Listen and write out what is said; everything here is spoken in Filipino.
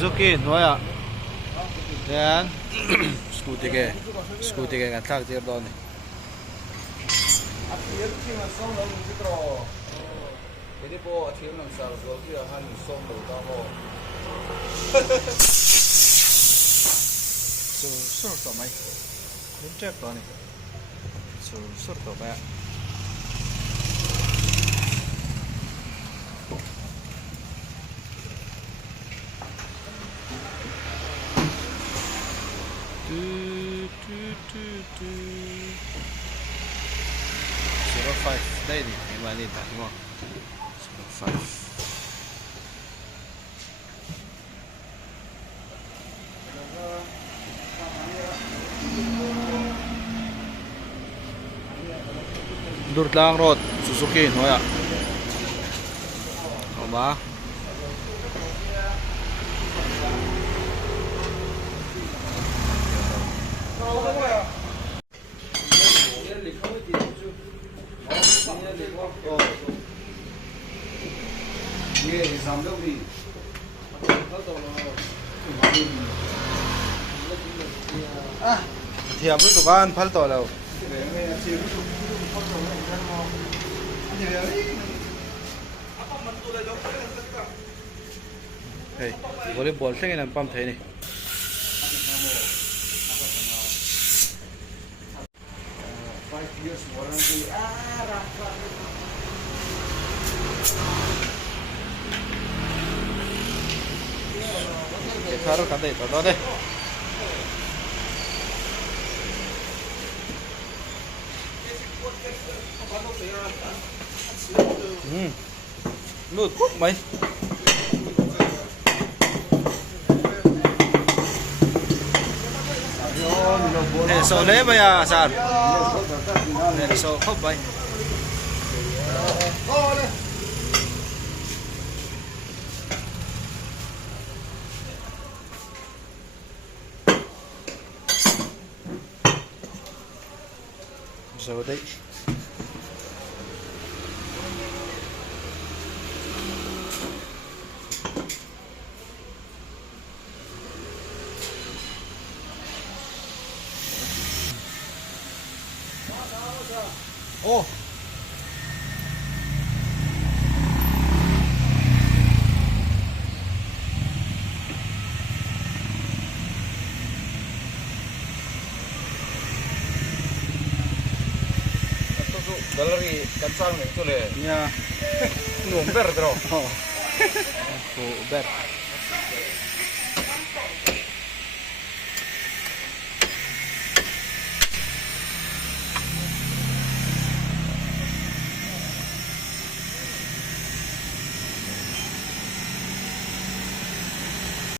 Suzuki Noya. Yan. Scooty ke ngatlak tir doon. Ini po atin ng sargo kaya han song do ta mo. So sur to mai. Lim trap doon. So sur to ba. Zero 5 đây đi em vào lên đặt đúng không? 05. Durtlang Road Suzuki Noya. Ba? ये हम लोग भी Thì अब दुकान फल तो लो. Hey, volleyball thing in pump thế này. Taruh kan deh, taruh deh. Lut, mấy. So lấy bây giờ sàn. So không vậy. So đấy. Oh. galeri kansang itu le. Ya. Ngomber bro. Oh. Ber.